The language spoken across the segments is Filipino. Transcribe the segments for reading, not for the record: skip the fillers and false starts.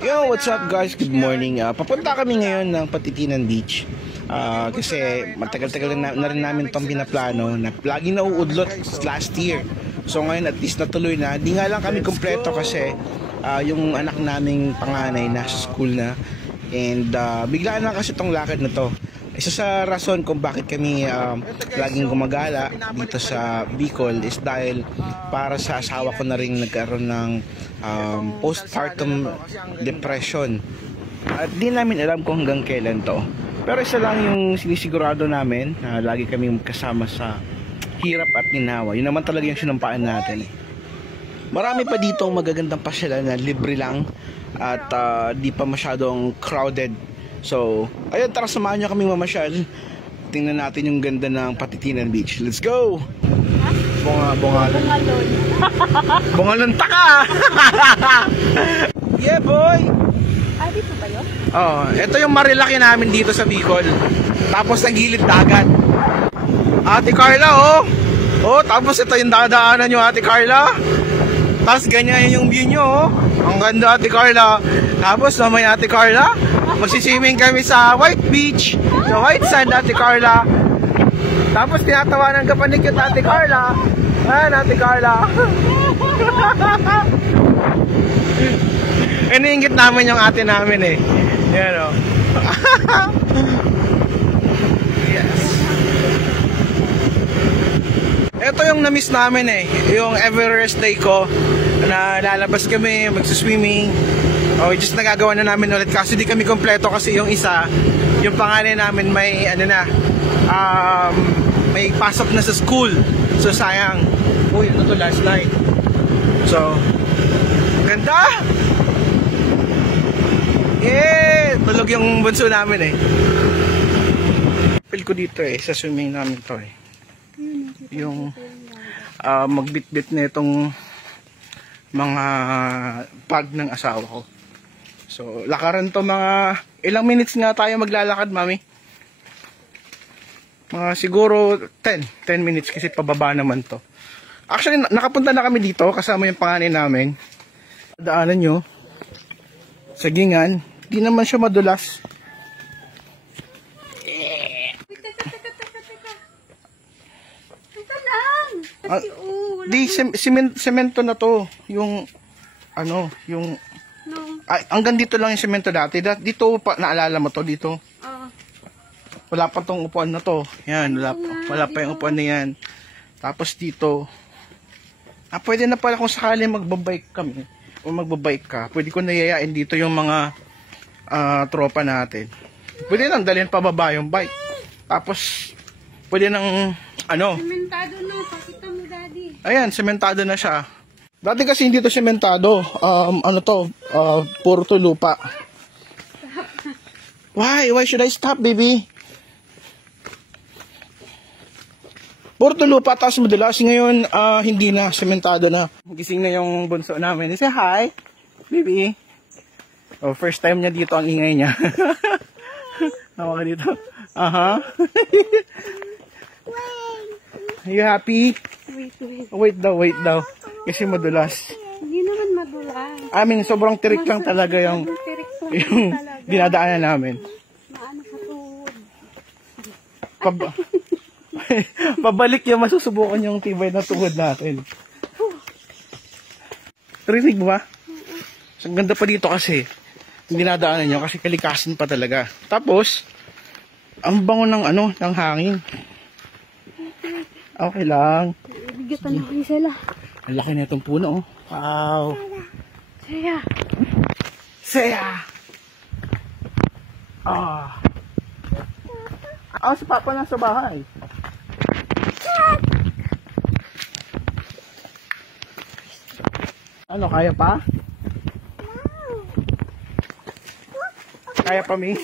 Yo, what's up guys? Good morning. Papunta kami ngayon ng Patitinan Beach. Kasi matagal-tagal na rin namin itong binaplano na laging nauudlot last year. So ngayon at least natuloy na. Di nga lang kami kumpleto kasi yung anak naming panganay nasa school na. And biglaan lang kasi itong lakad na to. Isa sa rason kung bakit kami laging gumagala dito sa Bicol is dahil para sa asawa ko na rin nagkaroon ng postpartum depression. At di namin alam kung hanggang kailan to. Pero isa lang yung sinisigurado namin na lagi kami kasama sa hirap at ginawa. Yun naman talaga yung sinumpaan natin. Marami pa dito magagandang pasyalan na libre lang at di pa masyadong crowded. So, ayun, tara samahan nyo kaming mamasyal. Tingnan natin yung ganda ng Patitinan Beach. Let's go! Bungalon. Bungalon taka! Yeah, boy! Dito ba yun? Oh, ito yung marilaki namin dito sa Bicol. Tapos ang gilid dagat. Ate Carla, oh! Oh, tapos ito yung dadaanan nyo, Ate Carla. Tapos ganyan yung view nyo, oh. Ang ganda, Ate Carla. Tapos naman, Ate Carla, magsiswimming kami sa White Beach, sa White Sand, Ate Carla. Tapos tinatawanan ka pa ni cute, Ate Carla. Ayan, Ate Carla. Iniinggit namin yung ate namin eh. Yan o. Yes. Ito yung na-miss namin eh. Yung every rest day ko na lalabas kami, magsiswimming. Oh, just nagagawa na namin ulit kasi di kami kompleto kasi yung isa, yung panganay namin may ano na, may pasok na sa school. So sayang. Uy, ito to last night. So, ganda! Yeah! Tulog yung bunso namin eh. Feel ko dito eh, sa swimming namin to eh. Yung magbitbit na itong mga pag ng asawa ko. So, lakaran to mga ilang minutes nga tayo maglalakad, mami? Mga siguro 10 minutes kasi pababa naman to. Actually, nakapunta na kami dito kasama yung panganay namin. Daanan nyo. Sagingan. Di naman siya madulas. Ito lang! Di, semento na to. Yung, ano, yung... No. Ay, hanggang dito lang yung semento dati. Dito, naalala mo to, dito. Wala pa tong upuan na to. Yan, wala pa yung upuan na yan. Tapos dito, pwede na pala kung sakali magbabike kami, o magbabike ka, pwede ko nayayain dito yung mga tropa natin. Pwede nang dalhin pababa yung bike. Tapos, pwede nang, ano. Sementado na, pakita mo, daddy. Ayan, sementado na siya. Dati kasi hindi to sementado. Ano to, puro to lupa. Why should I stop, baby? Puro to lupa, tapos madalas ngayon, hindi na, sementado na. Gising na yung bunso namin. Say hi, baby. Oh, first time niya dito, ang ingay niya. Tawa ka dito. Are you happy? Wait. Wait daw. Kasi madulas. Hindi naman madulas. I mean, sobrang tirik lang talaga yung dinadaanan namin. Maano sa tuhod. Pabalik yung masusubukan yung tibay na tuhod natin. Rinig mo ba? Ang ganda pa dito kasi yung dinadaanan nyo kasi kalikasan pa talaga. Tapos, ang bango ng ano, ng hangin. Okay lang. Bigatan na kayo sila. Ang laki na itong puno, oh. Wow. Saya. Si Papa nasa bahay. Ano, kaya pa? Kaya pa, Mi?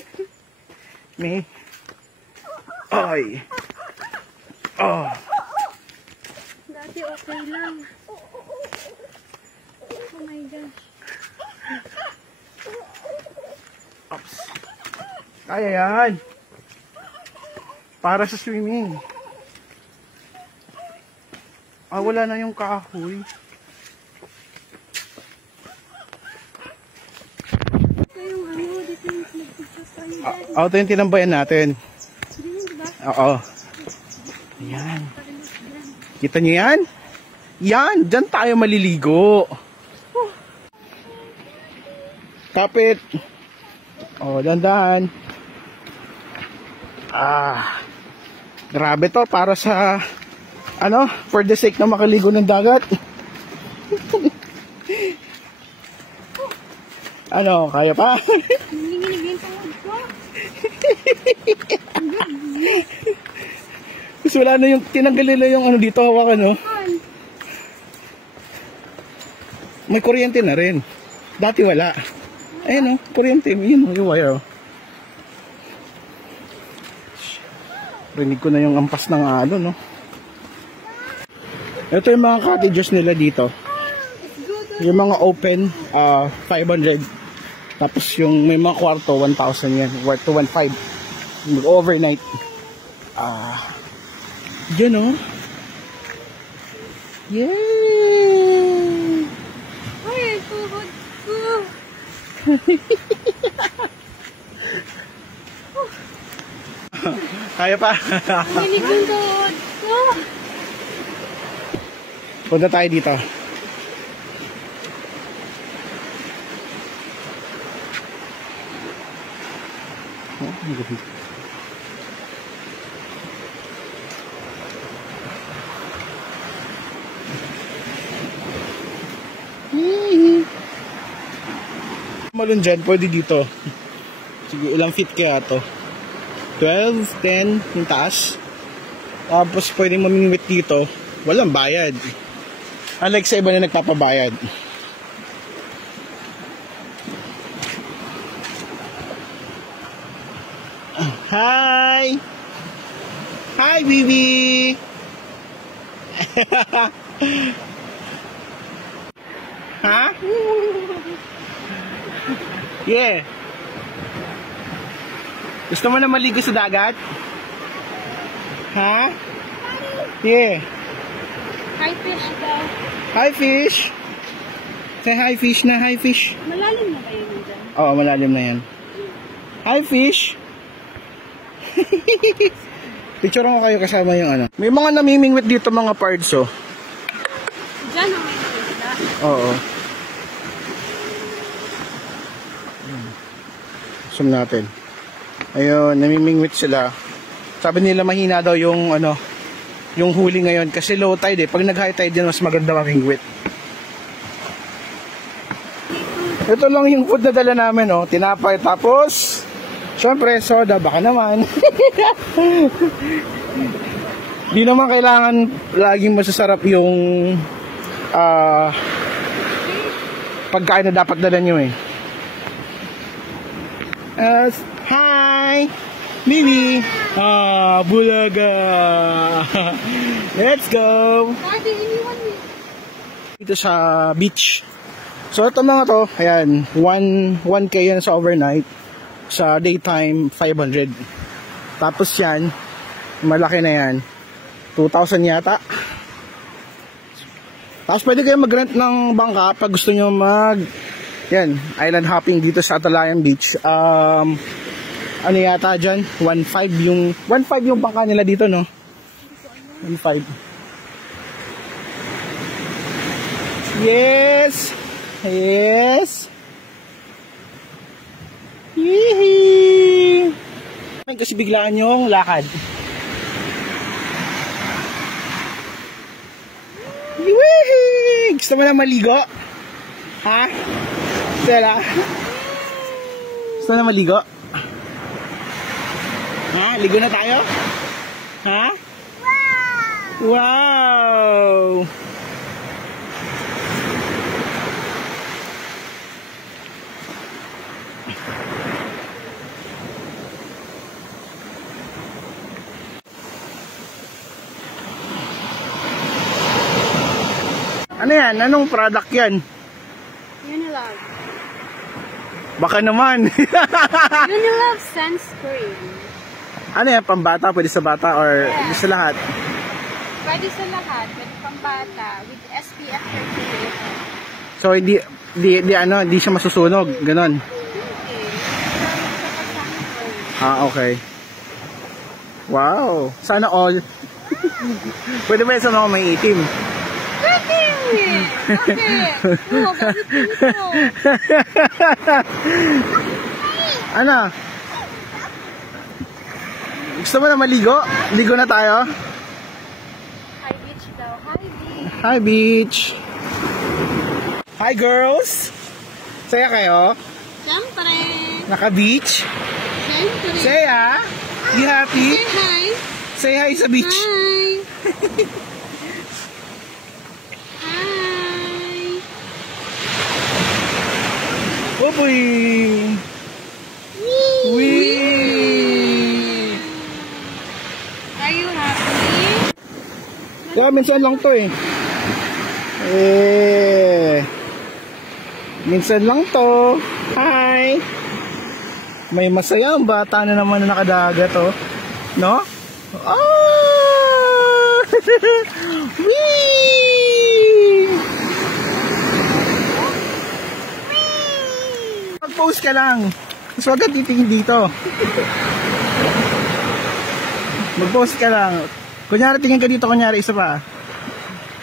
Mi? Ay. Oh. Dati okay lang. Oh my gosh. Oops. Kaya yan. Para sa swimming. Wala na yung kahoy. Ito yung tinambayan natin. Ganyan, diba? Oo. Ayan. Kita nyo yan? Yan, dyan tayo maliligo. Kapit. Dandan. Grabe to, para sa for the sake na makaligo ng dagat. Kaya pa? Nanginginig yung tawad ko. Kasi wala na yung, tinanggal nila yung dito, hawakan, no? May kuryente na rin. Dati wala. Ayun, kuryente. Yun, yung wire. Rinig ko na yung ampas ng no? Ito yung mga cottages nila dito. Yung mga open, 500. Tapos yung may mga kwarto, 1,000 yan. Worth to 1,500. Mag-overnight. Yun, oh. Yay! Ay, tuhod ko. Kaya pa. Nanginginig yung tawad ko. Punta tayo dito. Malun dyan, pwede dito. Sige, ilang feet kaya to? 12, 10, yung taas. Tapos pwede mamingwit dito. Walang bayad. Unlike sa iba na nagpapabayad. Hi! Hi, baby! Ha? Yeah. Gusto mo na maligo sa dagat? Ha? Yeah. Hi, fish daw. Hi, fish! Say hi, fish na. Hi, fish. Malalim na ba yun dyan? Oo, malalim na yan. Hi, fish! Picture ko kayo kasama yung May mga namimingwit dito mga parts, oh. Dyan ang may isda. Oo. Zoom natin. Ayun, namimingwit sila. Sabi nila mahina daw yung yung huli ngayon kasi low tide eh. Pag nag-high tide yan, mas maganda mamingwit. Ito lang yung food na dala namin, oh. Tinapay, tapos syempre, soda, baka naman. Di naman kailangan laging masasarap yung pagkain na dapat dala nyo eh. Hi! Mimi! Bulaga! Let's go! Daddy, iniwan mo. Dito sa beach. So ito mga to, ayan, 1K yan sa overnight. Sa daytime, 500. Tapos yan, malaki na yan, 2,000 yata. Tapos pwede kayo mag-rent ng bangka pag gusto nyo island hopping dito sa Atalayan Beach. Ano yata dyan? 1,500 yung bangka nila dito, no? 1,500. Yes! Yes! Yee! Kasi biglaan yung lakad. Yee! Gusto mo na maligo? Ha? Stella? Gusto na maligo? Ha? Ligo na tayo? Ha? Wow! Ano yan? Anong product yan? Unilove. Baka naman. Unilove sunscreen. Ano yan? Pambata? Pwede sa bata or sa lahat? Pwede sa lahat. Pwede pang bata. With SPF 30. So hindi siya masusunog, ganon. Okay. Ah, okay. Wow. Sana all. Pwede ba sa mga may itim? Pwede! Bakit? Oo, bakit dito? Ano? Gusto mo na maligo? Ligo na tayo? Hi, beach daw. Hi, beach. Hi, beach. Hi, girls. Saya kayo? Siyempre. Naka-beach? Siyempre. Saya? You happy? Say hi. Say hi sa beach. Hi. Hi. Uy! Wee! Are you happy? Kaya minsan lang to eh. Minsan lang to. Hi! May masaya ang bata na naman na nakadagat oh. No? Ah! Wee! Mag-post ka lang. Mas wag ka titingin dito. Mag-post ka lang. Kunyari tingin ka dito, kunyari isa pa.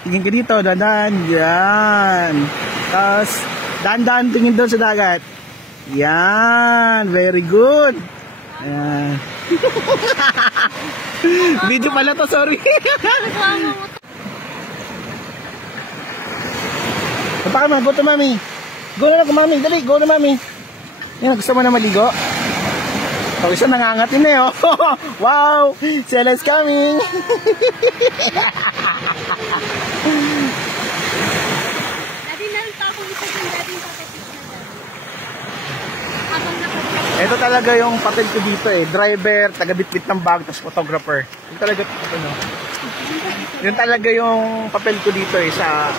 Tingin ka dito, dandan. Yan. Tapos, dandan tingin doon sa dagat. Yan. Very good. Yan. Video pala to, sorry. Punta ka na, go to mami. Go na mami, dali, go na mami. Yan, gusto mo na maligo? So, isa nangangatin na oh. Wow! Cella's coming! Dati meron pa akong isa dyan dating papatid na dyan. Habang nakapagod. Ito talaga yung papel ko dito eh. Driver, taga-bitbit ng bag, tapos photographer. Yun talaga, ano, yun talaga yung papel ko dito eh sa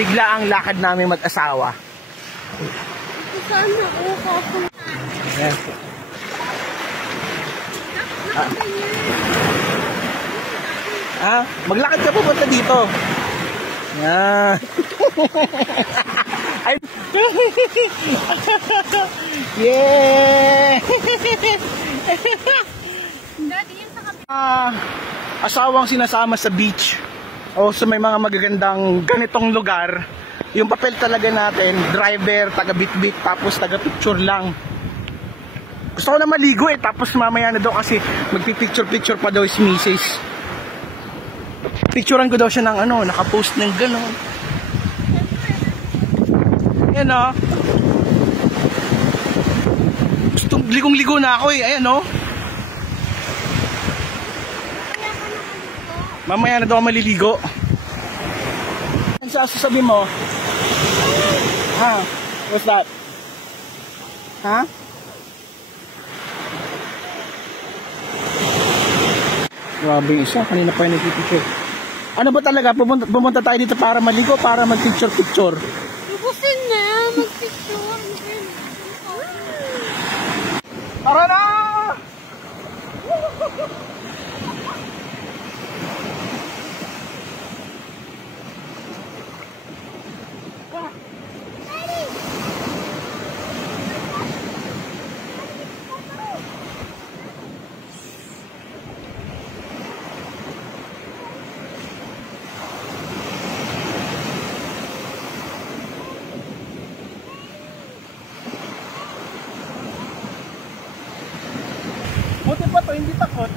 biglaang lakad namin mag-asawa. Saan na ako? Yes. Maglakad ka pupunta dito. Yan. Ay. Yeah. Daddy, yun sa kapit. Asawang sinasama sa beach o sa may mga magagandang ganitong lugar. Yung papel talaga natin, driver, taga-bitbit, tapos taga-picture lang. Gusto ko na maligo eh, tapos mamaya na daw kasi magpipicture-picture pa daw si Mrs. Picturean ko daw siya ng ano, nakapost ng gano'n. Yan o. Gusto, ligong-ligo na ako eh, ayan o. Mamaya na daw ako maliligo. Ano sa sasabi mo? Ha? What's that? Ha? Grabe yung isa, kanina pa yung nagpipicture. Ano ba talaga? Pumunta tayo dito para maligo, para mag-picture-picture. Lubusin na, mag-picture. Tara na! Buti pa to, hindi takot.